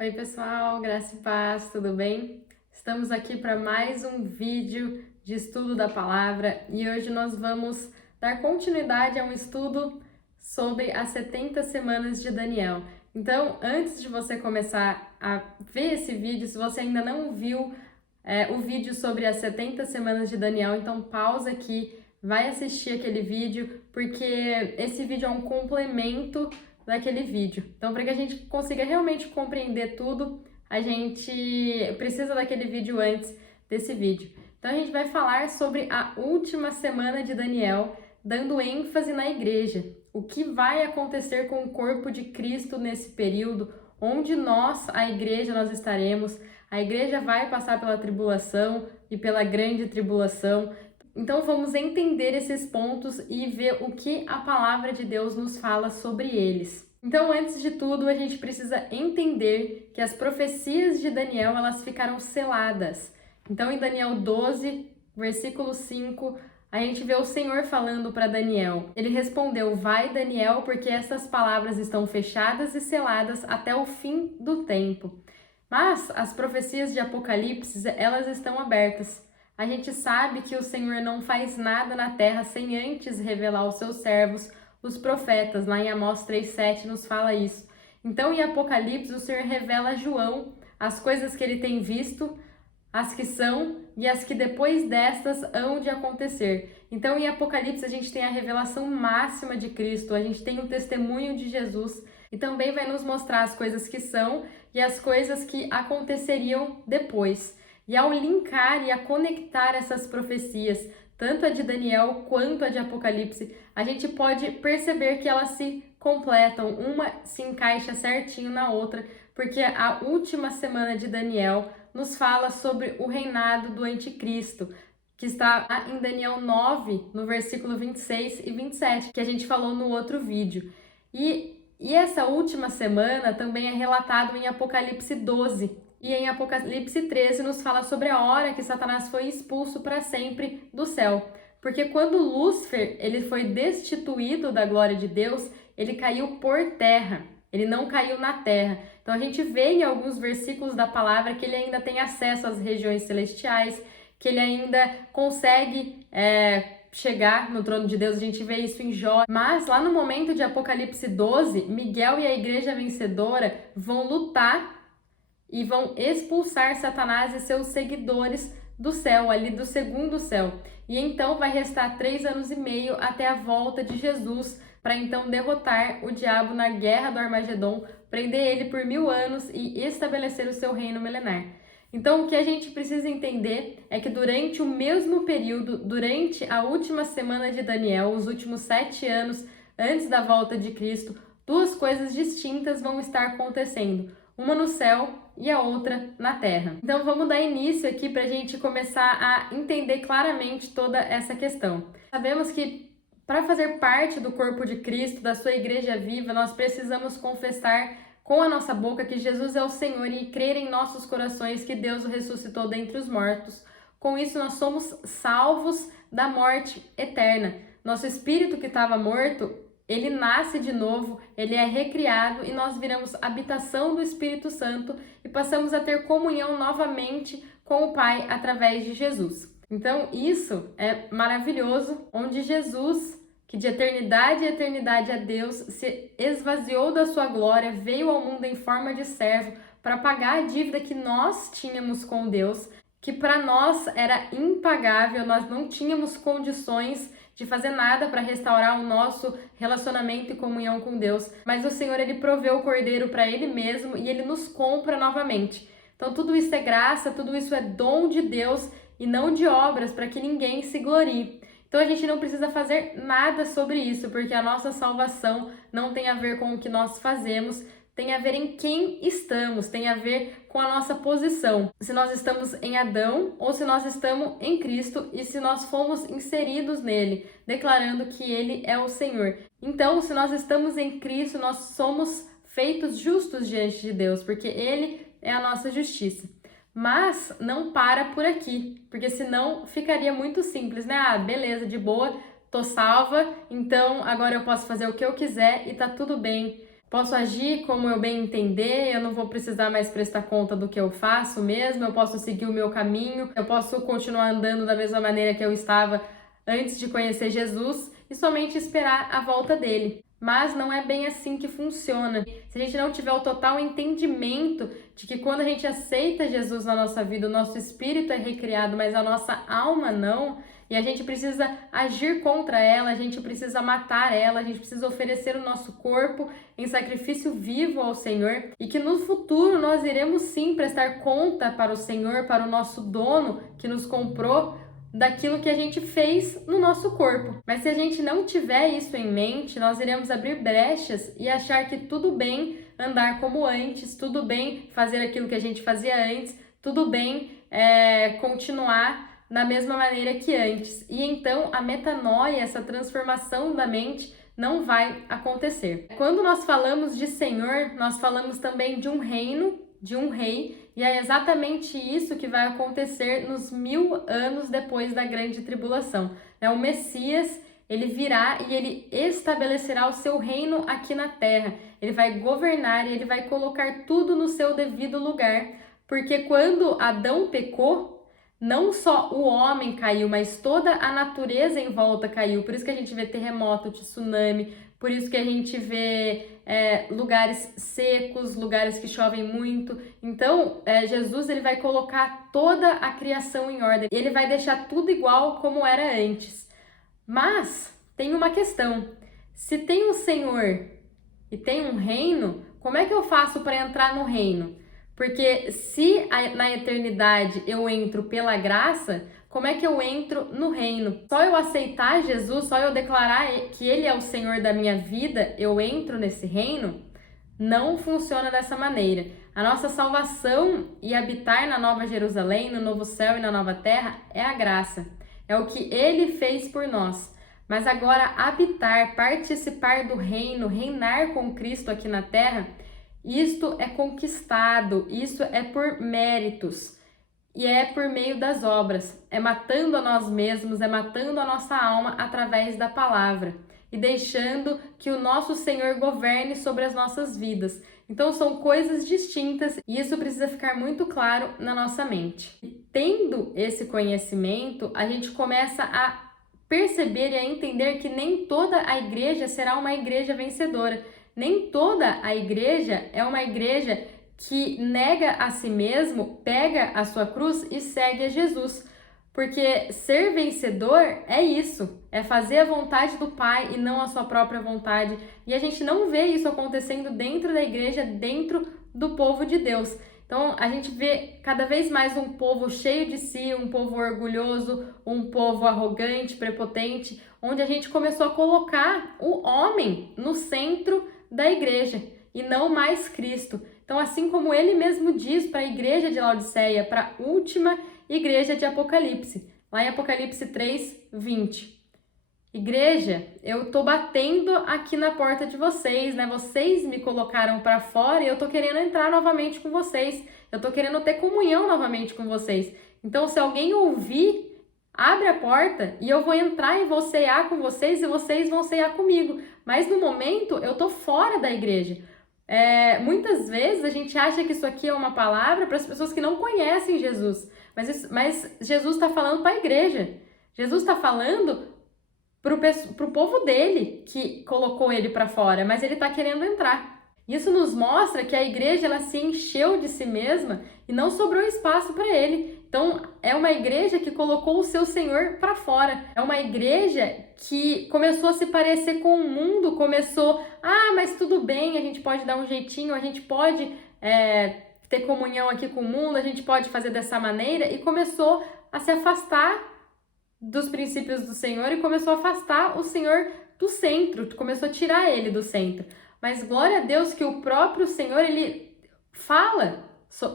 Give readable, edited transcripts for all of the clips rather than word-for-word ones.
Oi pessoal, graça e paz, tudo bem? Estamos aqui para mais um vídeo de estudo da palavra e hoje nós vamos dar continuidade a um estudo sobre as 70 semanas de Daniel. Então, antes de você começar a ver esse vídeo, se você ainda não viu o vídeo sobre as 70 semanas de Daniel, então pausa aqui, vai assistir aquele vídeo, porque esse vídeo é um complemento daquele vídeo. Então, para que a gente consiga realmente compreender tudo, a gente precisa daquele vídeo antes desse vídeo. Então, a gente vai falar sobre a última semana de Daniel, dando ênfase na igreja. O que vai acontecer com o corpo de Cristo nesse período, onde nós, a igreja, nós estaremos. A igreja vai passar pela tribulação e pela grande tribulação. Então vamos entender esses pontos e ver o que a palavra de Deus nos fala sobre eles. Então, antes de tudo, a gente precisa entender que as profecias de Daniel, elas ficaram seladas. Então, em Daniel 12, versículo 5, a gente vê o Senhor falando para Daniel. Ele respondeu: "Vai, Daniel, porque essas palavras estão fechadas e seladas até o fim do tempo." Mas as profecias de Apocalipse, elas estão abertas. A gente sabe que o Senhor não faz nada na terra sem antes revelar aos seus servos, os profetas. Lá em Amós 3,7 nos fala isso. Então, em Apocalipse, o Senhor revela a João as coisas que ele tem visto, as que são e as que depois destas hão de acontecer. Então, em Apocalipse, a gente tem a revelação máxima de Cristo, a gente tem o testemunho de Jesus e também vai nos mostrar as coisas que são e as coisas que aconteceriam depois. E ao linkar e a conectar essas profecias, tanto a de Daniel quanto a de Apocalipse, a gente pode perceber que elas se completam, uma se encaixa certinho na outra, porque a última semana de Daniel nos fala sobre o reinado do anticristo, que está em Daniel 9, no versículo 26 e 27, que a gente falou no outro vídeo. E essa última semana também é relatado em Apocalipse 12, e em Apocalipse 13 nos fala sobre a hora que Satanás foi expulso para sempre do céu. Porque quando Lúcifer ele foi destituído da glória de Deus, ele caiu por terra, ele não caiu na terra. Então a gente vê em alguns versículos da palavra que ele ainda tem acesso às regiões celestiais, que ele ainda consegue chegar no trono de Deus, a gente vê isso em Jó. Mas lá no momento de Apocalipse 12, Miguel e a igreja vencedora vão lutar e vão expulsar Satanás e seus seguidores do céu, ali do segundo céu. E então vai restar 3 anos e meio até a volta de Jesus, para então derrotar o diabo na guerra do Armagedon, prender ele por 1000 anos e estabelecer o seu reino milenar. Então, o que a gente precisa entender é que durante o mesmo período, durante a última semana de Daniel, os últimos 7 anos antes da volta de Cristo, duas coisas distintas vão estar acontecendo, uma no céu e a outra na terra. Então, vamos dar início aqui para a gente começar a entender claramente toda essa questão. Sabemos que para fazer parte do corpo de Cristo, da sua igreja viva, nós precisamos confessar com a nossa boca que Jesus é o Senhor e crer em nossos corações que Deus o ressuscitou dentre os mortos. Com isso, nós somos salvos da morte eterna. Nosso espírito que estava morto, ele nasce de novo, ele é recriado e nós viramos habitação do Espírito Santo e passamos a ter comunhão novamente com o Pai através de Jesus. Então, isso é maravilhoso, onde Jesus, que de eternidade e eternidade a Deus, se esvaziou da sua glória, veio ao mundo em forma de servo para pagar a dívida que nós tínhamos com Deus, que para nós era impagável, nós não tínhamos condições de fazer nada para restaurar o nosso relacionamento e comunhão com Deus, mas o Senhor ele proveu o Cordeiro para ele mesmo e ele nos compra novamente. Então tudo isso é graça, tudo isso é dom de Deus e não de obras para que ninguém se glorie. Então a gente não precisa fazer nada sobre isso, porque a nossa salvação não tem a ver com o que nós fazemos, tem a ver em quem estamos, tem a ver com a nossa posição. Se nós estamos em Adão ou se nós estamos em Cristo e se nós fomos inseridos nele, declarando que ele é o Senhor. Então, se nós estamos em Cristo, nós somos feitos justos diante de Deus, porque ele é a nossa justiça. Mas não para por aqui, porque senão ficaria muito simples, né? Ah, beleza, de boa, tô salva, então agora eu posso fazer o que eu quiser e tá tudo bem. Posso agir como eu bem entender, eu não vou precisar mais prestar conta do que eu faço mesmo, eu posso seguir o meu caminho, eu posso continuar andando da mesma maneira que eu estava antes de conhecer Jesus e somente esperar a volta dele. Mas não é bem assim que funciona. Se a gente não tiver o total entendimento de que quando a gente aceita Jesus na nossa vida, o nosso espírito é recriado, mas a nossa alma não, e a gente precisa agir contra ela, a gente precisa matar ela, a gente precisa oferecer o nosso corpo em sacrifício vivo ao Senhor, e que no futuro nós iremos sim prestar conta para o Senhor, para o nosso dono que nos comprou, daquilo que a gente fez no nosso corpo. Mas se a gente não tiver isso em mente, nós iremos abrir brechas e achar que tudo bem andar como antes, tudo bem fazer aquilo que a gente fazia antes, tudo bem continuar da mesma maneira que antes. E então a metanoia, essa transformação da mente, não vai acontecer. Quando nós falamos de Senhor, nós falamos também de um reino, de um rei, e é exatamente isso que vai acontecer nos 1000 anos depois da grande tribulação. O Messias, ele virá e ele estabelecerá o seu reino aqui na terra. Ele vai governar e ele vai colocar tudo no seu devido lugar, porque quando Adão pecou, não só o homem caiu, mas toda a natureza em volta caiu. Por isso que a gente vê terremoto, tsunami, por isso que a gente vê lugares secos, lugares que chovem muito. Então, Jesus ele vai colocar toda a criação em ordem. Ele vai deixar tudo igual como era antes. Mas tem uma questão. Se tem um Senhor e tem um reino, como é que eu faço para entrar no reino? Porque se na eternidade eu entro pela graça, como é que eu entro no reino? Só eu aceitar Jesus, só eu declarar que Ele é o Senhor da minha vida, eu entro nesse reino? Não funciona dessa maneira. A nossa salvação e habitar na Nova Jerusalém, no novo céu e na nova terra é a graça. É o que Ele fez por nós. Mas agora habitar, participar do reino, reinar com Cristo aqui na terra, isto é conquistado, isso é por méritos e é por meio das obras, é matando a nós mesmos, é matando a nossa alma através da palavra e deixando que o nosso Senhor governe sobre as nossas vidas. Então são coisas distintas e isso precisa ficar muito claro na nossa mente. E tendo esse conhecimento, a gente começa a perceber e a entender que nem toda a igreja será uma igreja vencedora. Nem toda a igreja é uma igreja que nega a si mesmo, pega a sua cruz e segue a Jesus. Porque ser vencedor é isso, é fazer a vontade do Pai e não a sua própria vontade. E a gente não vê isso acontecendo dentro da igreja, dentro do povo de Deus. Então a gente vê cada vez mais um povo cheio de si, um povo orgulhoso, um povo arrogante, prepotente, onde a gente começou a colocar o homem no centro da igreja e não mais Cristo. Então, assim como ele mesmo diz para a igreja de Laodiceia, para a última igreja de Apocalipse, lá em Apocalipse 3:20. Igreja, eu tô batendo aqui na porta de vocês, né? Vocês me colocaram para fora e eu tô querendo entrar novamente com vocês. Eu tô querendo ter comunhão novamente com vocês. Então, se alguém ouvir, abre a porta e eu vou entrar e vou cear com vocês e vocês vão cear comigo. Mas no momento eu tô fora da igreja. Muitas vezes a gente acha que isso aqui é uma palavra para as pessoas que não conhecem Jesus. Mas Jesus está falando para a igreja. Jesus está falando para o povo dele, que colocou ele para fora, mas ele está querendo entrar. Isso nos mostra que a igreja ela se encheu de si mesma e não sobrou espaço para ele. Então, é uma igreja que colocou o seu Senhor para fora. É uma igreja que começou a se parecer com o mundo, começou, mas tudo bem, a gente pode dar um jeitinho, a gente pode ter comunhão aqui com o mundo, a gente pode fazer dessa maneira, e começou a se afastar dos princípios do Senhor e começou a afastar o Senhor do centro, começou a tirar ele do centro. Mas glória a Deus que o próprio Senhor, ele fala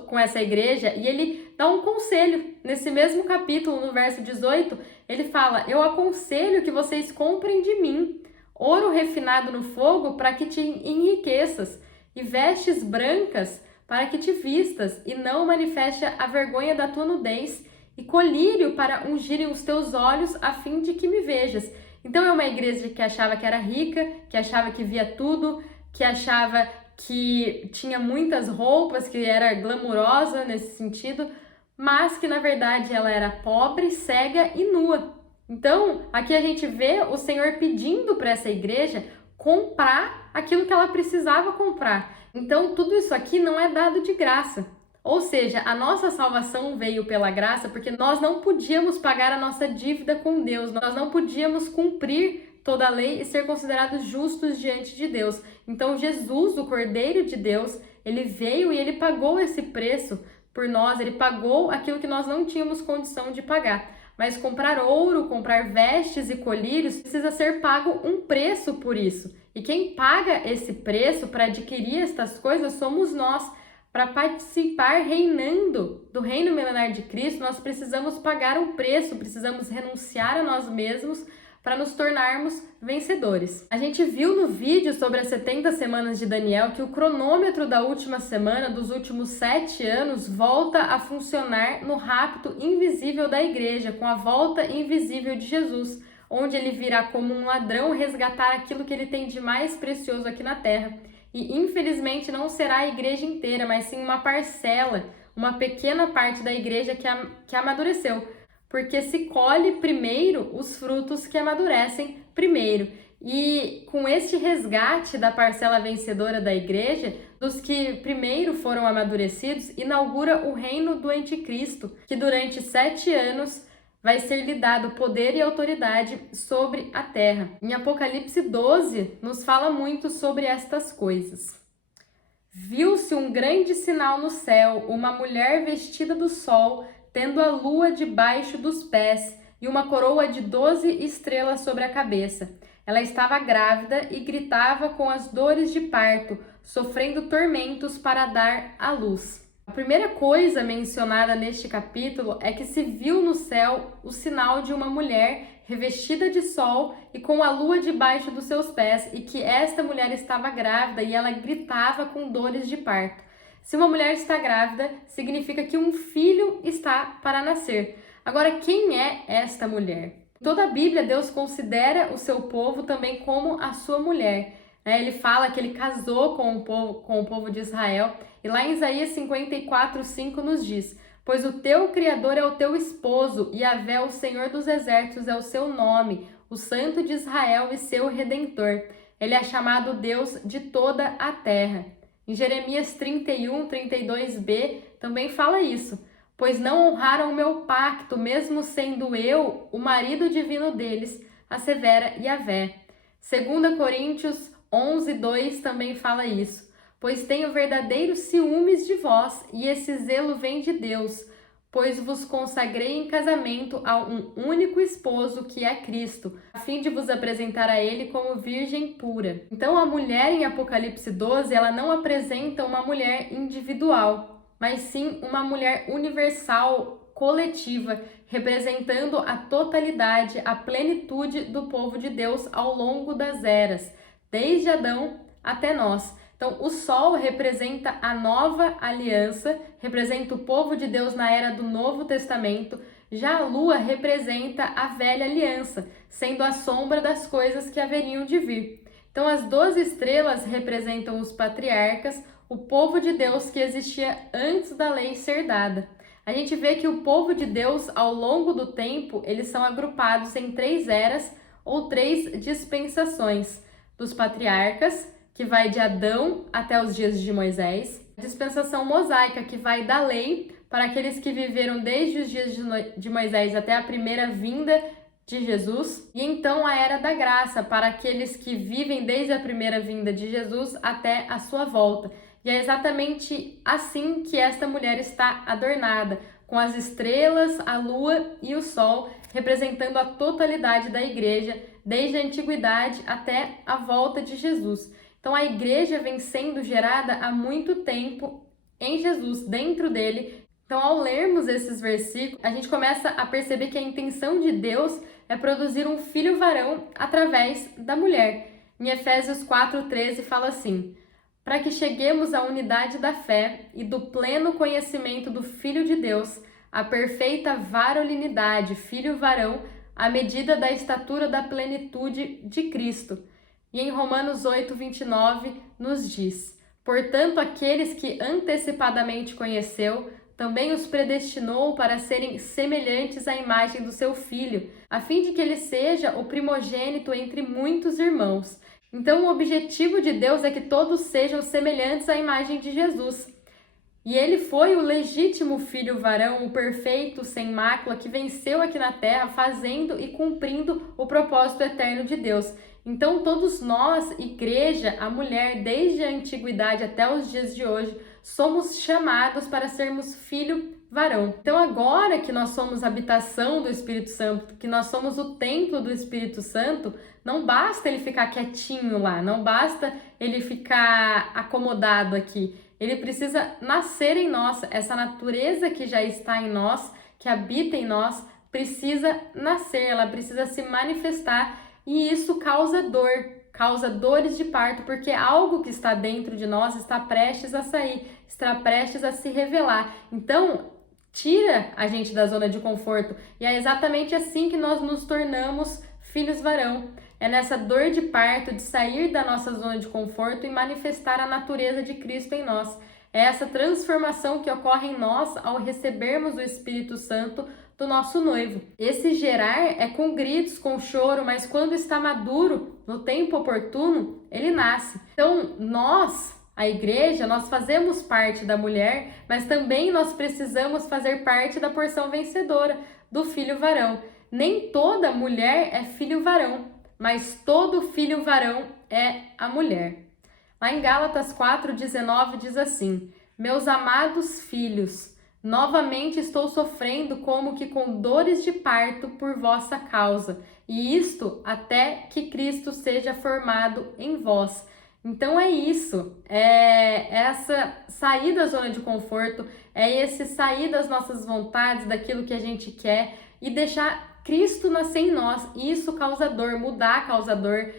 com essa igreja e ele dá um conselho. Nesse mesmo capítulo, no verso 18, ele fala: eu aconselho que vocês comprem de mim ouro refinado no fogo para que te enriqueças e vestes brancas para que te vistas e não manifeste a vergonha da tua nudez e colírio para ungirem os teus olhos a fim de que me vejas. Então é uma igreja que achava que era rica, que achava que via tudo, que achava que tinha muitas roupas, que era glamurosa nesse sentido, mas que na verdade ela era pobre, cega e nua. Então, aqui a gente vê o Senhor pedindo para essa igreja comprar aquilo que ela precisava comprar. Então, tudo isso aqui não é dado de graça. Ou seja, a nossa salvação veio pela graça porque nós não podíamos pagar a nossa dívida com Deus, nós não podíamos cumprir toda a lei e ser considerados justos diante de Deus. Então, Jesus, o Cordeiro de Deus, ele veio e ele pagou esse preço por nós, ele pagou aquilo que nós não tínhamos condição de pagar. Mas comprar ouro, comprar vestes e colírios, precisa ser pago um preço por isso. E quem paga esse preço para adquirir estas coisas somos nós. Para participar reinando do reino milenar de Cristo, nós precisamos pagar um preço, precisamos renunciar a nós mesmos para nos tornarmos vencedores. A gente viu no vídeo sobre as 70 semanas de Daniel que o cronômetro da última semana, dos últimos 7 anos, volta a funcionar no rapto invisível da igreja, com a volta invisível de Jesus, onde ele virá como um ladrão resgatar aquilo que ele tem de mais precioso aqui na terra. E infelizmente não será a igreja inteira, mas sim uma parcela, uma pequena parte da igreja que amadureceu. Porque se colhe primeiro os frutos que amadurecem primeiro. E com este resgate da parcela vencedora da igreja, dos que primeiro foram amadurecidos, inaugura o reino do anticristo, que durante 7 anos vai ser lhe dado poder e autoridade sobre a terra. Em Apocalipse 12, nos fala muito sobre estas coisas. Viu-se um grande sinal no céu, uma mulher vestida do sol, tendo a lua debaixo dos pés e uma coroa de 12 estrelas sobre a cabeça. Ela estava grávida e gritava com as dores de parto, sofrendo tormentos para dar à luz. A primeira coisa mencionada neste capítulo é que se viu no céu o sinal de uma mulher revestida de sol e com a lua debaixo dos seus pés, e que esta mulher estava grávida e ela gritava com dores de parto. Se uma mulher está grávida, significa que um filho está para nascer. Agora, quem é esta mulher? Em toda a Bíblia, Deus considera o seu povo também como a sua mulher. Ele fala que ele casou com o povo de Israel. E lá em Isaías 54:5 nos diz: pois o teu Criador é o teu esposo, e Yahvé, o Senhor dos Exércitos, é o seu nome, o Santo de Israel e seu Redentor. Ele é chamado Deus de toda a terra. Em Jeremias 31:32b também fala isso. Pois não honraram o meu pacto, mesmo sendo eu o marido divino deles, assevera Yahvé. 2 Coríntios 11:2 também fala isso. Pois tenho verdadeiros ciúmes de vós, e esse zelo vem de Deus, pois vos consagrei em casamento a um único esposo, que é Cristo, a fim de vos apresentar a ele como virgem pura. Então a mulher em Apocalipse 12, ela não apresenta uma mulher individual, mas sim uma mulher universal, coletiva, representando a totalidade, a plenitude do povo de Deus ao longo das eras, desde Adão até nós. Então, o sol representa a nova aliança, representa o povo de Deus na era do Novo Testamento. Já a lua representa a velha aliança, sendo a sombra das coisas que haveriam de vir. Então, as 12 estrelas representam os patriarcas, o povo de Deus que existia antes da lei ser dada. A gente vê que o povo de Deus, ao longo do tempo, eles são agrupados em 3 eras ou 3 dispensações. Dos patriarcas, que vai de Adão até os dias de Moisés. A dispensação mosaica, que vai da lei para aqueles que viveram desde os dias de Moisés até a primeira vinda de Jesus. E então a era da graça, para aqueles que vivem desde a primeira vinda de Jesus até a sua volta. E é exatamente assim que esta mulher está adornada, com as estrelas, a lua e o sol, representando a totalidade da igreja, desde a antiguidade até a volta de Jesus. Então a igreja vem sendo gerada há muito tempo em Jesus, dentro dele. Então, ao lermos esses versículos, a gente começa a perceber que a intenção de Deus é produzir um filho varão através da mulher. Em Efésios 4:13 fala assim: para que cheguemos à unidade da fé e do pleno conhecimento do Filho de Deus, à perfeita varolinidade, filho varão, à medida da estatura da plenitude de Cristo. E em Romanos 8:29 nos diz: portanto, aqueles que antecipadamente conheceu, também os predestinou para serem semelhantes à imagem do seu Filho, a fim de que ele seja o primogênito entre muitos irmãos. Então, o objetivo de Deus é que todos sejam semelhantes à imagem de Jesus. E ele foi o legítimo filho varão, o perfeito, sem mácula, que venceu aqui na terra, fazendo e cumprindo o propósito eterno de Deus. Então, todos nós, igreja, a mulher, desde a antiguidade até os dias de hoje, somos chamados para sermos filho varão. Então, agora que nós somos habitação do Espírito Santo, que nós somos o templo do Espírito Santo, não basta ele ficar quietinho lá, não basta ele ficar acomodado aqui. Ele precisa nascer em nós, essa natureza que já está em nós, que habita em nós, precisa nascer, ela precisa se manifestar e isso causa dor, causa dores de parto, porque algo que está dentro de nós está prestes a sair, está prestes a se revelar. Então, tira a gente da zona de conforto e é exatamente assim que nós nos tornamos filhos varão. É nessa dor de parto, de sair da nossa zona de conforto e manifestar a natureza de Cristo em nós. É essa transformação que ocorre em nós ao recebermos o Espírito Santo do nosso noivo. Esse gerar é com gritos, com choro, mas quando está maduro, no tempo oportuno, ele nasce. Então, nós, a igreja, nós fazemos parte da mulher, mas também nós precisamos fazer parte da porção vencedora, do filho varão. Nem toda mulher é filho varão, mas todo filho varão é a mulher. Lá em Gálatas 4:19 diz assim: meus amados filhos, novamente estou sofrendo como que com dores de parto por vossa causa, e isto até que Cristo seja formado em vós. Então é isso, é essa sair da zona de conforto, é esse sair das nossas vontades, daquilo que a gente quer e deixar Cristo nascer em nós. Isso causa dor, mudar causa dor,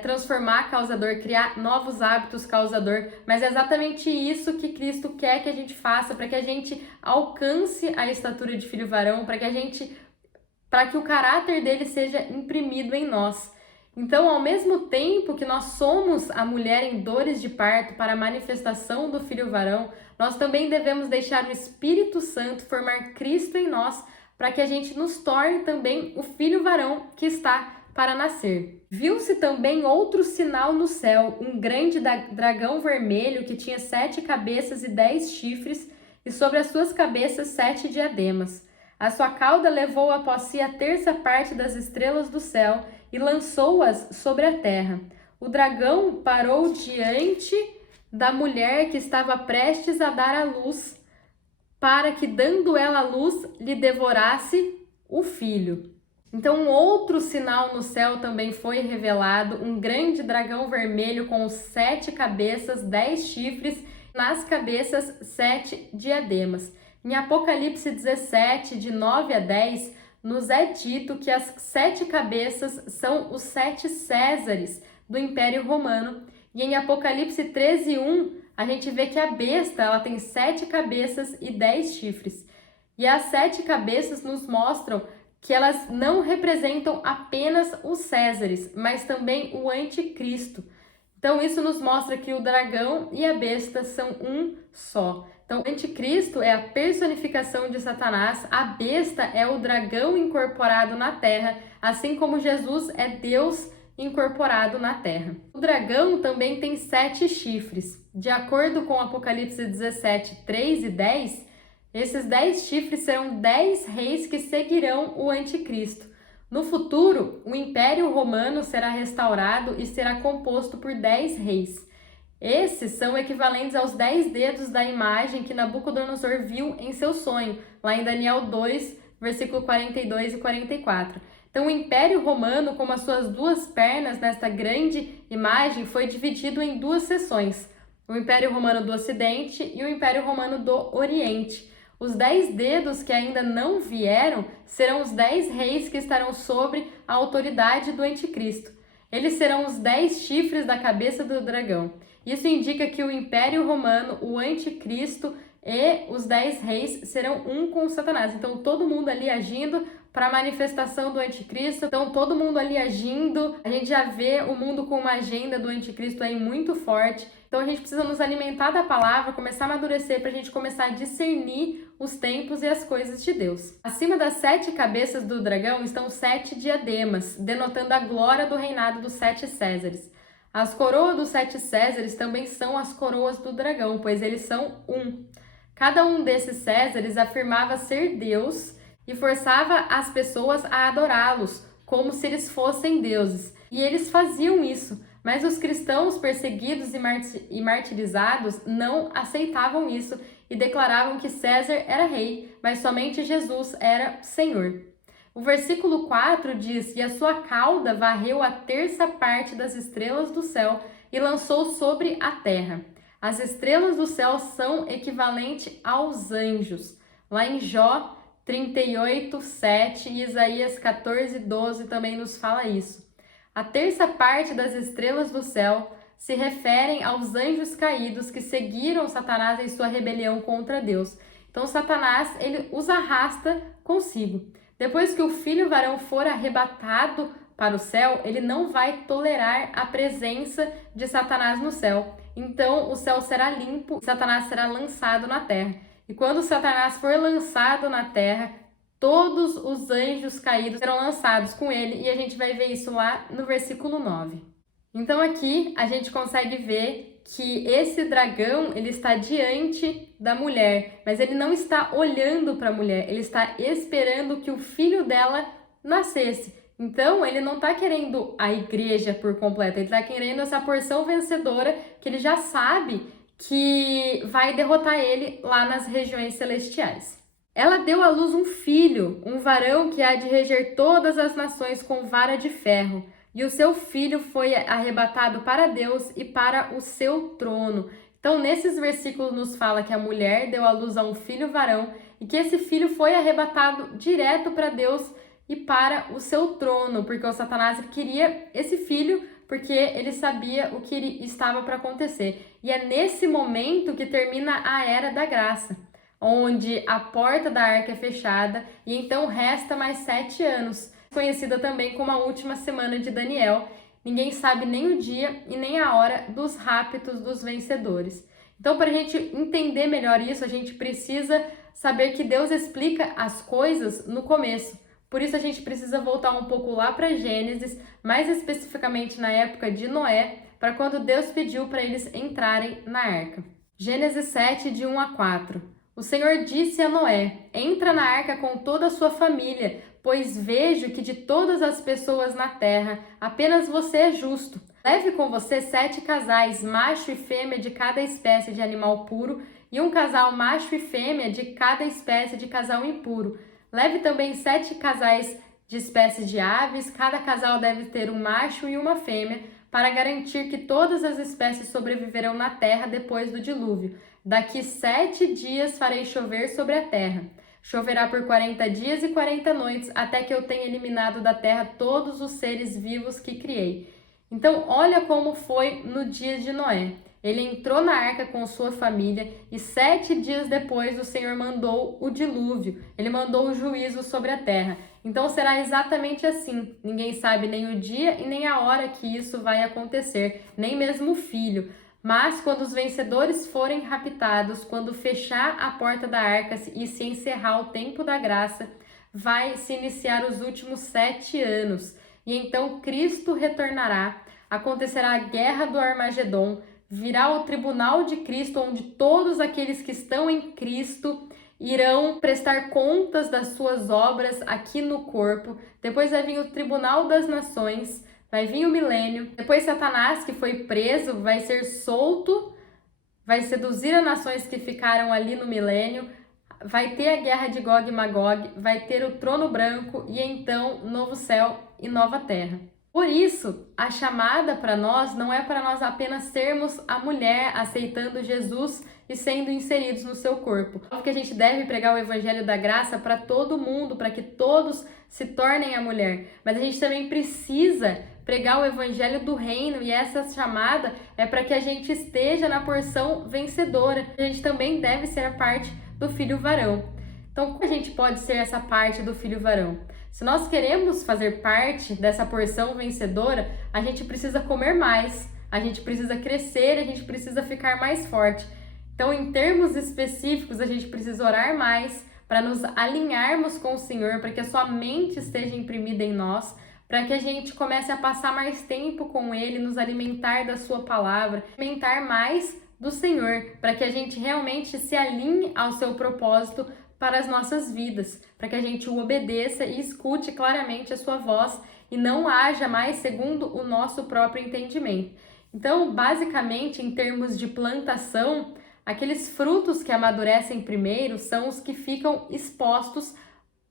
transformar causa dor, criar novos hábitos causa dor, mas é exatamente isso que Cristo quer que a gente faça, para que a gente alcance a estatura de filho varão, para que o caráter dele seja imprimido em nós. Então, ao mesmo tempo que nós somos a mulher em dores de parto para a manifestação do filho varão, nós também devemos deixar o Espírito Santo formar Cristo em nós, para que a gente nos torne também o filho varão que está para nascer. Viu-se também outro sinal no céu, um grande dragão vermelho que tinha 7 cabeças e 10 chifres, e sobre as suas cabeças 7 diademas. A sua cauda levou após si a terça parte das estrelas do céu e lançou-as sobre a terra. O dragão parou diante da mulher que estava prestes a dar à luz, para que, dando ela a luz, lhe devorasse o filho. Então, um outro sinal no céu também foi revelado, um grande dragão vermelho com 7 cabeças, 10 chifres, nas cabeças 7 diademas. Em Apocalipse 17, de 9 a 10, nos é dito que as 7 cabeças são os 7 Césares do Império Romano. E em Apocalipse 13:1, a gente vê que a besta ela tem 7 cabeças e 10 chifres. E as 7 cabeças nos mostram que elas não representam apenas os Césares, mas também o anticristo. Então isso nos mostra que o dragão e a besta são um só. Então o anticristo é a personificação de Satanás, a besta é o dragão incorporado na terra, assim como Jesus é Deus incorporado na terra. O dragão também tem 7 chifres. De acordo com Apocalipse 17, 3 e 10, esses 10 chifres serão 10 reis que seguirão o anticristo. No futuro, o Império Romano será restaurado e será composto por 10 reis. Esses são equivalentes aos 10 dedos da imagem que Nabucodonosor viu em seu sonho, lá em Daniel 2, versículo 42 e 44. Então, o Império Romano, como as suas 2 pernas nesta grande imagem, foi dividido em 2 seções. O Império Romano do Ocidente e o Império Romano do Oriente. Os 10 dedos que ainda não vieram serão os 10 reis que estarão sobre a autoridade do anticristo. Eles serão os 10 chifres da cabeça do dragão. Isso indica que o Império Romano, o anticristo e os 10 reis serão um com Satanás. Então todo mundo ali agindo para a manifestação do anticristo. Então, todo mundo ali agindo, a gente já vê o mundo com uma agenda do anticristo aí muito forte. Então, a gente precisa nos alimentar da palavra, começar a amadurecer para a gente começar a discernir os tempos e as coisas de Deus. Acima das 7 cabeças do dragão estão 7 diademas, denotando a glória do reinado dos 7 Césares. As coroas dos 7 Césares também são as coroas do dragão, pois eles são um. Cada um desses Césares afirmava ser Deus e forçava as pessoas a adorá-los, como se eles fossem deuses. E eles faziam isso, mas os cristãos perseguidos e martirizados não aceitavam isso e declaravam que César era rei, mas somente Jesus era Senhor. O versículo 4 diz: "E a sua cauda varreu a terça parte das estrelas do céu e lançou sobre a terra." As estrelas do céu são equivalentes aos anjos. Lá em Jó 38, 7 e Isaías 14, 12 também nos fala isso. A terça parte das estrelas do céu se referem aos anjos caídos que seguiram Satanás em sua rebelião contra Deus. Então Satanás, ele os arrasta consigo. Depois que o filho varão for arrebatado para o céu, ele não vai tolerar a presença de Satanás no céu. Então o céu será limpo e Satanás será lançado na terra. E quando Satanás for lançado na terra, todos os anjos caídos serão lançados com ele, e a gente vai ver isso lá no versículo 9. Então aqui a gente consegue ver que esse dragão, ele está diante da mulher, mas ele não está olhando para a mulher, ele está esperando que o filho dela nascesse. Então, ele não está querendo a igreja por completo, ele está querendo essa porção vencedora que ele já sabe que vai derrotar ele lá nas regiões celestiais. Ela deu à luz um filho, um varão que há de reger todas as nações com vara de ferro. E o seu filho foi arrebatado para Deus e para o seu trono. Então, nesses versículos nos fala que a mulher deu à luz a um filho varão e que esse filho foi arrebatado direto para Deus e para o seu trono, porque o Satanás queria esse filho porque ele sabia o que estava para acontecer. E é nesse momento que termina a Era da Graça, onde a porta da arca é fechada e então resta mais 7 anos, conhecida também como a última semana de Daniel. Ninguém sabe nem o dia e nem a hora dos raptos dos vencedores. Então, para a gente entender melhor isso, a gente precisa saber que Deus explica as coisas no começo. Por isso, a gente precisa voltar um pouco lá para Gênesis, mais especificamente na época de Noé, para quando Deus pediu para eles entrarem na arca. Gênesis 7, de 1 a 4. O Senhor disse a Noé: "Entra na arca com toda a sua família, pois vejo que de todas as pessoas na terra, apenas você é justo. Leve com você 7 casais, macho e fêmea de cada espécie de animal puro, e um casal macho e fêmea de cada espécie de casal impuro. Leve também 7 casais de espécies de aves, cada casal deve ter um macho e uma fêmea, para garantir que todas as espécies sobreviverão na terra depois do dilúvio. Daqui 7 dias farei chover sobre a terra. Choverá por 40 dias e 40 noites, até que eu tenha eliminado da terra todos os seres vivos que criei." Então, olha como foi no dia de Noé. Ele entrou na arca com sua família e 7 dias depois o Senhor mandou o dilúvio. Ele mandou o juízo sobre a terra. Então será exatamente assim. Ninguém sabe nem o dia e nem a hora que isso vai acontecer, nem mesmo o filho. Mas quando os vencedores forem raptados, quando fechar a porta da arca e se encerrar o tempo da graça, vai se iniciar os últimos 7 anos. E então Cristo retornará, acontecerá a guerra do Armagedon, virá o tribunal de Cristo, onde todos aqueles que estão em Cristo irão prestar contas das suas obras aqui no corpo. Depois vai vir o tribunal das nações, vai vir o milênio. Depois Satanás, que foi preso, vai ser solto, vai seduzir as nações que ficaram ali no milênio. Vai ter a guerra de Gog e Magog, vai ter o trono branco e então novo céu e nova terra. Por isso, a chamada para nós não é para nós apenas sermos a mulher aceitando Jesus e sendo inseridos no seu corpo. Porque a gente deve pregar o evangelho da graça para todo mundo, para que todos se tornem a mulher. Mas a gente também precisa pregar o evangelho do reino, e essa chamada é para que a gente esteja na porção vencedora. A gente também deve ser a parte do filho varão. Então, como a gente pode ser essa parte do filho varão? Se nós queremos fazer parte dessa porção vencedora, a gente precisa comer mais, a gente precisa crescer, a gente precisa ficar mais forte. Então, em termos específicos, a gente precisa orar mais para nos alinharmos com o Senhor, para que a sua mente esteja imprimida em nós, para que a gente comece a passar mais tempo com Ele, nos alimentar da sua palavra, alimentar mais do Senhor, para que a gente realmente se alinhe ao seu propósito para as nossas vidas, para que a gente o obedeça e escute claramente a sua voz e não haja mais segundo o nosso próprio entendimento. Então, basicamente, em termos de plantação, aqueles frutos que amadurecem primeiro são os que ficam expostos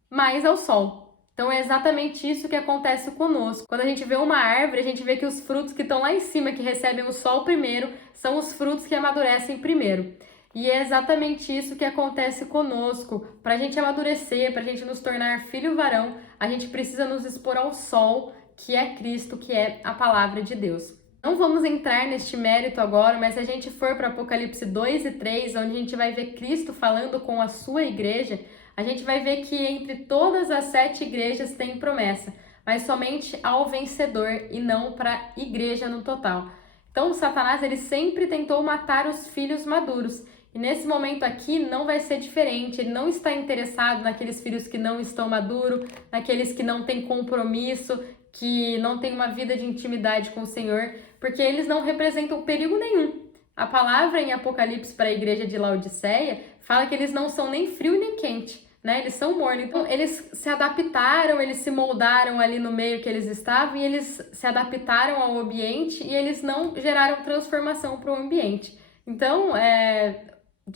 mais ao sol. Então é exatamente isso que acontece conosco. Quando a gente vê uma árvore, a gente vê que os frutos que estão lá em cima, que recebem o sol primeiro, são os frutos que amadurecem primeiro. E é exatamente isso que acontece conosco. Para a gente amadurecer, para a gente nos tornar filho varão, a gente precisa nos expor ao sol, que é Cristo, que é a palavra de Deus. Não vamos entrar neste mérito agora, mas se a gente for para Apocalipse 2 e 3, onde a gente vai ver Cristo falando com a sua igreja, a gente vai ver que entre todas as 7 igrejas tem promessa, mas somente ao vencedor e não para a igreja no total. Então, Satanás ele sempre tentou matar os filhos maduros. E nesse momento aqui não vai ser diferente, ele não está interessado naqueles filhos que não estão maduros, naqueles que não têm compromisso, que não têm uma vida de intimidade com o Senhor, porque eles não representam perigo nenhum. A palavra em Apocalipse para a igreja de Laodiceia fala que eles não são nem frio nem quente, né? Eles são mornos. Então, eles se adaptaram, eles se moldaram ali no meio que eles estavam e eles se adaptaram ao ambiente e eles não geraram transformação para o ambiente. Então,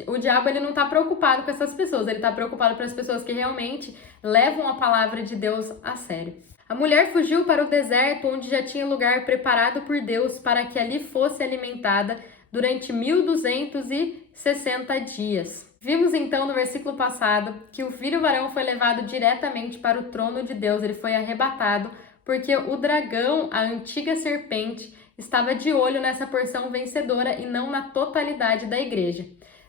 o diabo ele não está preocupado com essas pessoas, ele está preocupado para as pessoas que realmente levam a palavra de Deus a sério. A mulher fugiu para o deserto, onde já tinha lugar preparado por Deus para que ali fosse alimentada durante 1260 dias. Vimos então no versículo passado que o filho varão foi levado diretamente para o trono de Deus, ele foi arrebatado, porque o dragão, a antiga serpente, estava de olho nessa porção vencedora e não na totalidade da igreja.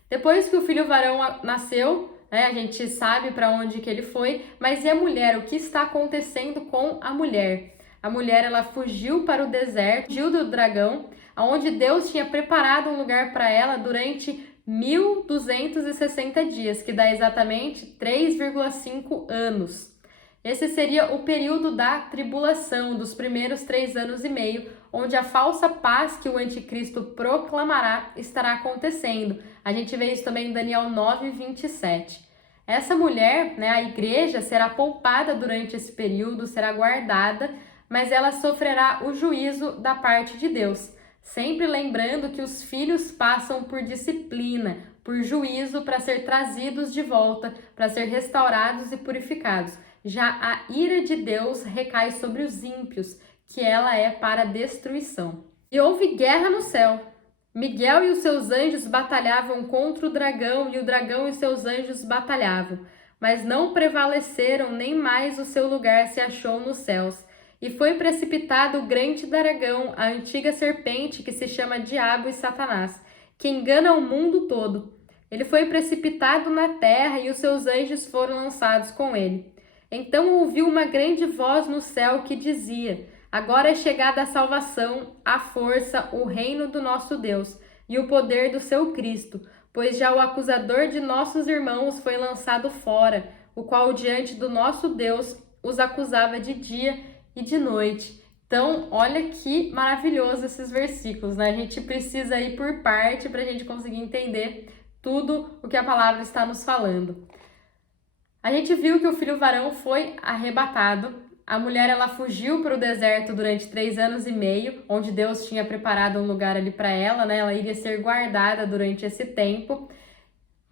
Depois que o filho varão nasceu, a gente sabe para onde que ele foi, mas e a mulher? O que está acontecendo com a mulher? A mulher ela fugiu para o deserto, fugiu do dragão, onde Deus tinha preparado um lugar para ela durante 1260 dias, que dá exatamente 3,5 anos. Esse seria o período da tribulação, dos primeiros 3 anos e meio, onde a falsa paz que o anticristo proclamará estará acontecendo. A gente vê isso também em Daniel 9, 27. Essa mulher, a igreja, será poupada durante esse período, será guardada, mas ela sofrerá o juízo da parte de Deus. Sempre lembrando que os filhos passam por disciplina, por juízo para ser trazidos de volta, para ser restaurados e purificados. Já a ira de Deus recai sobre os ímpios, que ela é para destruição. E houve guerra no céu. Miguel e os seus anjos batalhavam contra o dragão, e o dragão e os seus anjos batalhavam, mas não prevaleceram, nem mais o seu lugar se achou nos céus. E foi precipitado o grande dragão, a antiga serpente que se chama Diabo e Satanás, que engana o mundo todo. Ele foi precipitado na terra e os seus anjos foram lançados com ele. Então ouviu uma grande voz no céu que dizia: agora é chegada a salvação, a força, o reino do nosso Deus e o poder do seu Cristo, pois já o acusador de nossos irmãos foi lançado fora, o qual diante do nosso Deus os acusava de dia e de noite. Então, olha que maravilhoso esses versículos, né? A gente precisa ir por parte para a gente conseguir entender tudo o que a palavra está nos falando. A gente viu que o filho varão foi arrebatado. A mulher ela fugiu para o deserto durante 3 anos e meio, onde Deus tinha preparado um lugar ali para ela, né? Ela iria ser guardada durante esse tempo.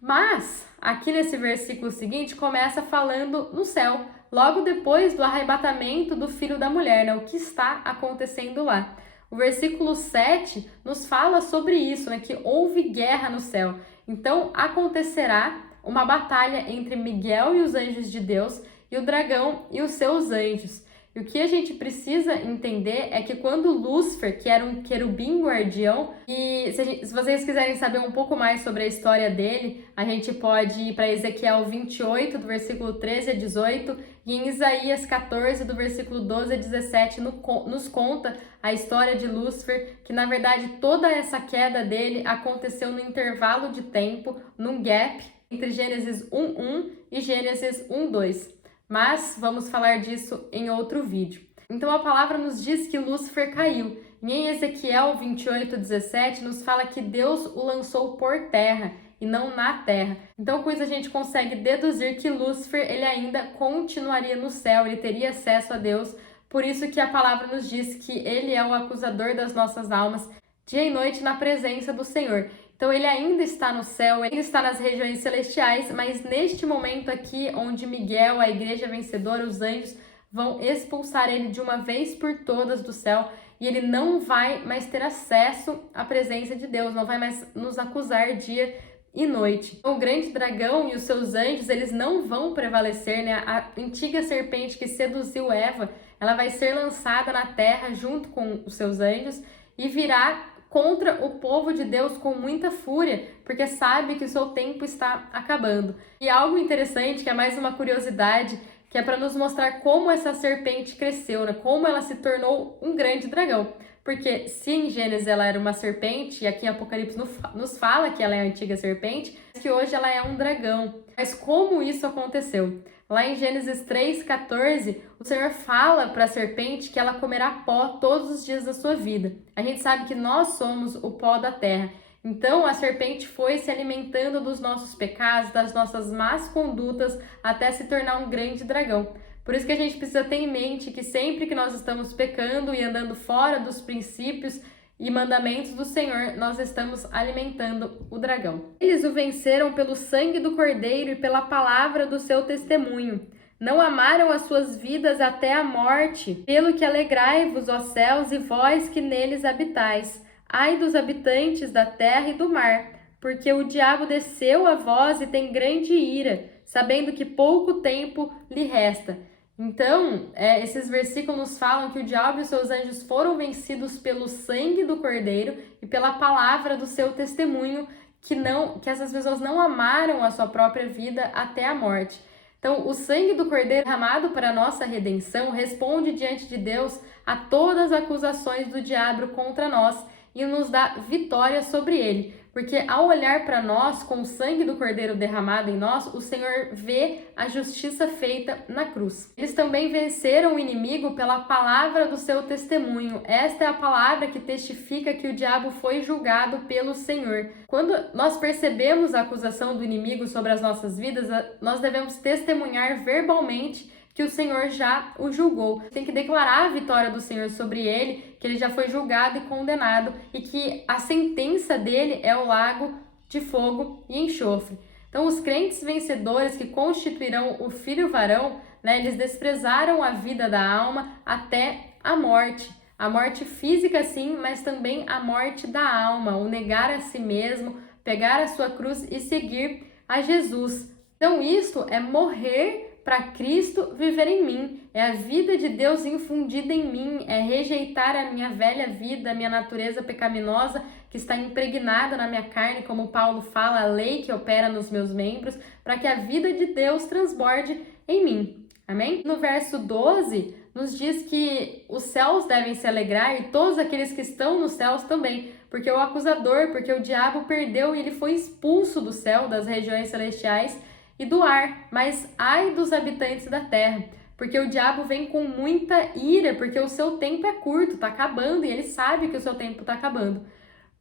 Mas, aqui nesse versículo seguinte, começa falando no céu, logo depois do arrebatamento do filho da mulher, né? O que está acontecendo lá. O versículo 7 nos fala sobre isso, né? Que houve guerra no céu. Então, acontecerá uma batalha entre Miguel e os anjos de Deus e o dragão e os seus anjos. E o que a gente precisa entender é que quando Lúcifer, que era um querubim guardião, e se vocês quiserem saber um pouco mais sobre a história dele, a gente pode ir para Ezequiel 28, do versículo 13 a 18, e em Isaías 14, do versículo 12 a 17, nos conta a história de Lúcifer, que na verdade toda essa queda dele aconteceu no intervalo de tempo, num gap, entre Gênesis 1:1 e Gênesis 1:2. Mas vamos falar disso em outro vídeo. Então a palavra nos diz que Lúcifer caiu. E em Ezequiel 28:17 nos fala que Deus o lançou por terra e não na terra. Então com isso a gente consegue deduzir que Lúcifer ele ainda continuaria no céu, ele teria acesso a Deus. Por isso que a palavra nos diz que ele é o acusador das nossas almas, dia e noite na presença do Senhor. Então ele ainda está no céu, ele está nas regiões celestiais, mas neste momento aqui, onde Miguel, a igreja vencedora, os anjos, vão expulsar ele de uma vez por todas do céu, e ele não vai mais ter acesso à presença de Deus, não vai mais nos acusar dia e noite. O grande dragão e os seus anjos, eles não vão prevalecer, né? A antiga serpente que seduziu Eva, ela vai ser lançada na terra junto com os seus anjos e virá contra o povo de Deus com muita fúria, porque sabe que o seu tempo está acabando. E algo interessante, que é mais uma curiosidade, que é para nos mostrar como essa serpente cresceu, né? Como ela se tornou um grande dragão. Porque se em Gênesis ela era uma serpente, e aqui em Apocalipse nos fala que ela é a antiga serpente, que hoje ela é um dragão. Mas como isso aconteceu? Lá em Gênesis 3:14, o Senhor fala para a serpente que ela comerá pó todos os dias da sua vida. A gente sabe que nós somos o pó da terra. Então a serpente foi se alimentando dos nossos pecados, das nossas más condutas, até se tornar um grande dragão. Por isso que a gente precisa ter em mente que sempre que nós estamos pecando e andando fora dos princípios e mandamentos do Senhor, nós estamos alimentando o dragão. Eles o venceram pelo sangue do Cordeiro e pela palavra do seu testemunho. Não amaram as suas vidas até a morte. Pelo que alegrai-vos, ó céus, e vós que neles habitais. Ai dos habitantes da terra e do mar, porque o diabo desceu a vós e tem grande ira, sabendo que pouco tempo lhe resta. Então, esses versículos falam que o diabo e os seus anjos foram vencidos pelo sangue do Cordeiro e pela palavra do seu testemunho, que essas pessoas não amaram a sua própria vida até a morte. Então, o sangue do Cordeiro derramado para a nossa redenção responde diante de Deus a todas as acusações do diabo contra nós e nos dá vitória sobre ele. Porque ao olhar para nós, com o sangue do Cordeiro derramado em nós, o Senhor vê a justiça feita na cruz. Eles também venceram o inimigo pela palavra do seu testemunho. Esta é a palavra que testifica que o diabo foi julgado pelo Senhor. Quando nós percebemos a acusação do inimigo sobre as nossas vidas, nós devemos testemunhar verbalmente que o Senhor já o julgou. Tem que declarar a vitória do Senhor sobre ele, que ele já foi julgado e condenado e que a sentença dele é o lago de fogo e enxofre. Então, os crentes vencedores que constituirão o filho varão, né, eles desprezaram a vida da alma até a morte. A morte física, sim, mas também a morte da alma, o negar a si mesmo, pegar a sua cruz e seguir a Jesus. Então, isto é morrer para Cristo viver em mim, é a vida de Deus infundida em mim, é rejeitar a minha velha vida, a minha natureza pecaminosa que está impregnada na minha carne, como Paulo fala, a lei que opera nos meus membros, para que a vida de Deus transborde em mim. Amém? No verso 12, nos diz que os céus devem se alegrar e todos aqueles que estão nos céus também, porque o acusador, porque o diabo perdeu e ele foi expulso do céu, das regiões celestiais, e do ar, mas ai dos habitantes da terra, porque o diabo vem com muita ira, porque o seu tempo é curto, está acabando, e ele sabe que o seu tempo está acabando.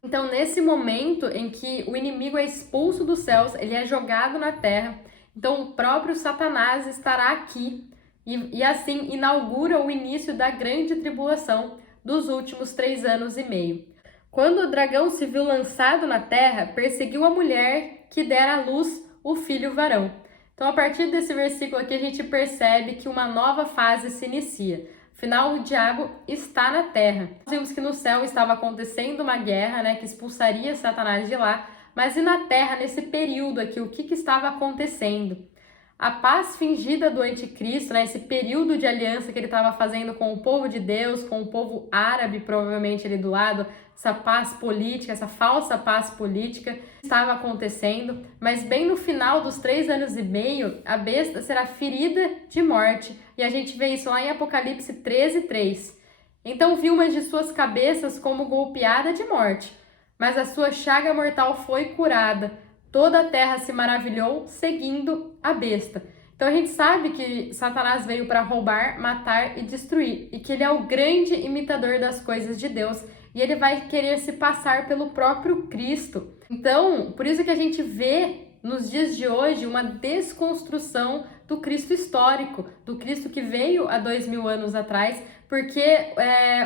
Então, nesse momento em que o inimigo é expulso dos céus, ele é jogado na terra, então o próprio Satanás estará aqui, e assim inaugura o início da grande tribulação dos últimos 3 anos e meio. Quando o dragão se viu lançado na terra, perseguiu a mulher que dera à luz o filho varão. Então, a partir desse versículo aqui, a gente percebe que uma nova fase se inicia. Afinal, o diabo está na terra. Nós vimos que no céu estava acontecendo uma guerra, né, que expulsaria Satanás de lá, mas e na terra, nesse período aqui, o que estava acontecendo? A paz fingida do anticristo, né, esse período de aliança que ele estava fazendo com o povo de Deus, com o povo árabe, provavelmente ali do lado, essa paz política, essa falsa paz política estava acontecendo, mas bem no final dos 3 anos e meio, a besta será ferida de morte, e a gente vê isso lá em Apocalipse 13:3. Então vi uma de suas cabeças como golpeada de morte, mas a sua chaga mortal foi curada. Toda a terra se maravilhou seguindo a besta. Então a gente sabe que Satanás veio para roubar, matar e destruir, e que ele é o grande imitador das coisas de Deus, e ele vai querer se passar pelo próprio Cristo. Então, por isso que a gente vê nos dias de hoje uma desconstrução do Cristo histórico, do Cristo que veio há 2000 anos atrás, porque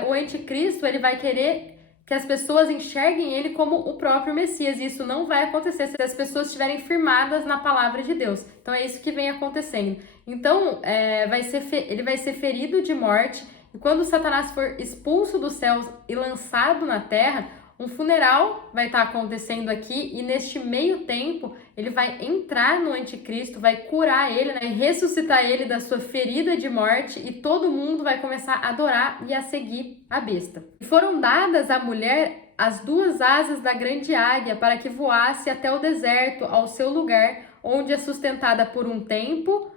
o anticristo ele vai querer que as pessoas enxerguem ele como o próprio Messias, e isso não vai acontecer se as pessoas estiverem firmadas na palavra de Deus. Então é isso que vem acontecendo. Então ele vai ser ferido de morte, e quando Satanás for expulso dos céus e lançado na terra, um funeral vai estar acontecendo aqui, e neste meio tempo ele vai entrar no anticristo, vai curar ele, né, ressuscitar ele da sua ferida de morte, e todo mundo vai começar a adorar e a seguir a besta. E foram dadas à mulher as 2 asas da grande águia para que voasse até o deserto, ao seu lugar, onde é sustentada por um tempo,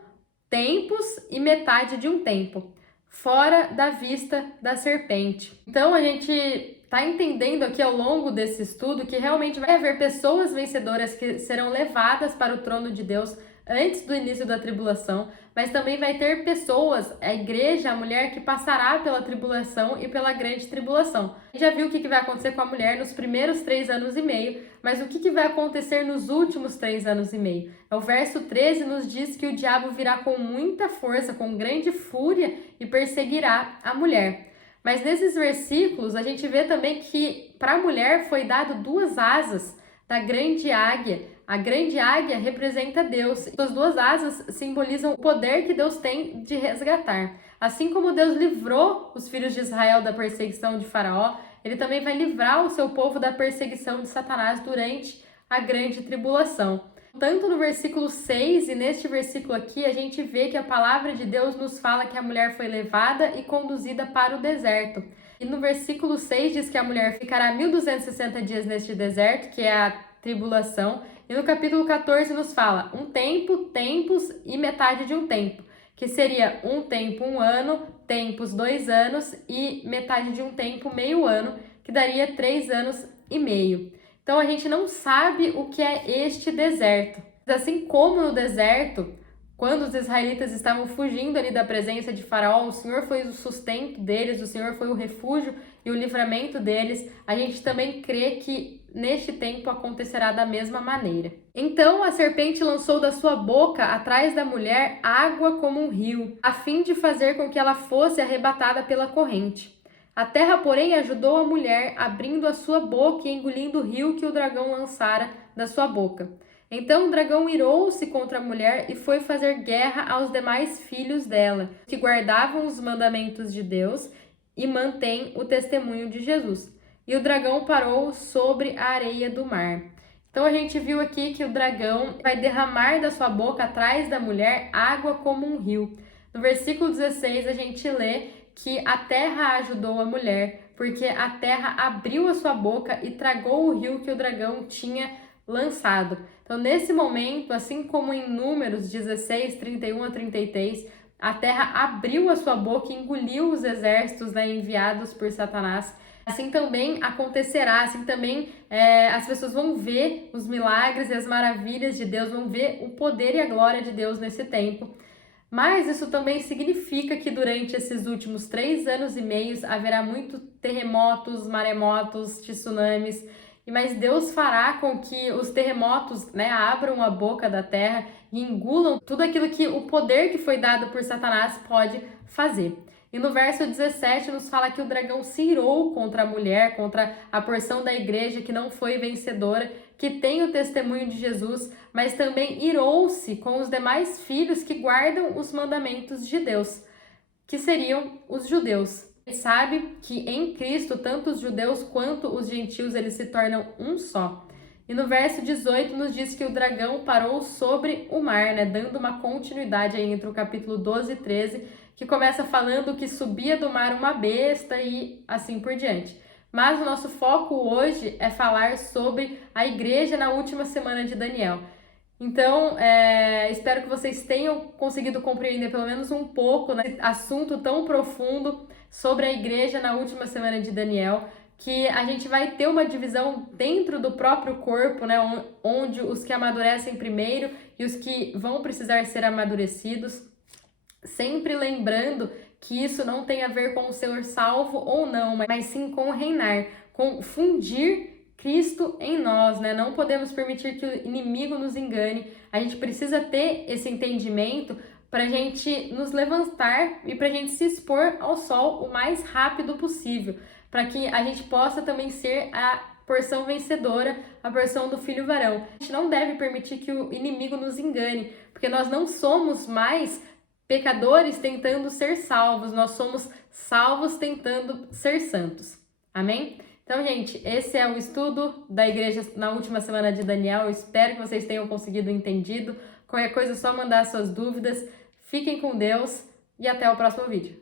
tempos e metade de um tempo, fora da vista da serpente. Então a gente está entendendo aqui ao longo desse estudo que realmente vai haver pessoas vencedoras que serão levadas para o trono de Deus antes do início da tribulação, mas também vai ter pessoas, a igreja, a mulher, que passará pela tribulação e pela grande tribulação. A gente já viu o que vai acontecer com a mulher nos primeiros 3 anos e meio, mas o que vai acontecer nos últimos 3 anos e meio? O verso 13 nos diz que o diabo virá com muita força, com grande fúria, e perseguirá a mulher. Mas nesses versículos a gente vê também que para a mulher foi dado 2 asas da grande águia. A grande águia representa Deus. As 2 asas simbolizam o poder que Deus tem de resgatar. Assim como Deus livrou os filhos de Israel da perseguição de Faraó, ele também vai livrar o seu povo da perseguição de Satanás durante a grande tribulação. Tanto no versículo 6 e neste versículo aqui, a gente vê que a palavra de Deus nos fala que a mulher foi levada e conduzida para o deserto. E no versículo 6 diz que a mulher ficará 1260 dias neste deserto, que é a tribulação. E no capítulo 14 nos fala um tempo, tempos e metade de um tempo, que seria um tempo, 1 ano, tempos, 2 anos e metade de um tempo, meio ano, que daria 3 anos e meio. Então a gente não sabe o que é este deserto. Assim como no deserto, quando os israelitas estavam fugindo ali da presença de Faraó, o Senhor foi o sustento deles, o Senhor foi o refúgio e o livramento deles. A gente também crê que neste tempo acontecerá da mesma maneira. Então a serpente lançou da sua boca atrás da mulher água como um rio, a fim de fazer com que ela fosse arrebatada pela corrente. A terra, porém, ajudou a mulher, abrindo a sua boca e engolindo o rio que o dragão lançara da sua boca. Então o dragão irou-se contra a mulher e foi fazer guerra aos demais filhos dela, que guardavam os mandamentos de Deus e mantêm o testemunho de Jesus. E o dragão parou sobre a areia do mar. Então a gente viu aqui que o dragão vai derramar da sua boca atrás da mulher água como um rio. No versículo 16 a gente lê que a terra ajudou a mulher, porque a terra abriu a sua boca e tragou o rio que o dragão tinha lançado. Então, nesse momento, assim como em Números 16, 31 a 33, a terra abriu a sua boca e engoliu os exércitos, né, enviados por Satanás. Assim também acontecerá, assim também as pessoas vão ver os milagres e as maravilhas de Deus, vão ver o poder e a glória de Deus nesse tempo. Mas isso também significa que durante esses últimos 3 anos e meio haverá muitos terremotos, maremotos, tsunamis, mas Deus fará com que os terremotos, né, abram a boca da terra e engulam tudo aquilo que o poder que foi dado por Satanás pode fazer. E no verso 17 nos fala que o dragão se irou contra a mulher, contra a porção da igreja que não foi vencedora, que tem o testemunho de Jesus, mas também irou-se com os demais filhos que guardam os mandamentos de Deus, que seriam os judeus. Ele sabe que em Cristo, tanto os judeus quanto os gentios, eles se tornam um só. E no verso 18 nos diz que o dragão parou sobre o mar, né? Dando uma continuidade aí entre o capítulo 12 e 13, que começa falando que subia do mar uma besta e assim por diante. Mas o nosso foco hoje é falar sobre a igreja na última semana de Daniel. Então, espero que vocês tenham conseguido compreender pelo menos um pouco, né, esse assunto tão profundo sobre a igreja na última semana de Daniel, que a gente vai ter uma divisão dentro do próprio corpo, né, onde os que amadurecem primeiro e os que vão precisar ser amadurecidos, sempre lembrando que isso não tem a ver com o ser salvo ou não, mas sim com reinar, com fundir Cristo em nós, né? Não podemos permitir que o inimigo nos engane. A gente precisa ter esse entendimento para a gente nos levantar e para a gente se expor ao sol o mais rápido possível, para que a gente possa também ser a porção vencedora, a porção do filho varão. A gente não deve permitir que o inimigo nos engane, porque nós não somos mais pecadores tentando ser salvos, nós somos salvos tentando ser santos. Amém? Então, gente, esse é o estudo da igreja na última semana de Daniel. Eu espero que vocês tenham conseguido entendido. Qualquer coisa é só mandar suas dúvidas. Fiquem com Deus e até o próximo vídeo.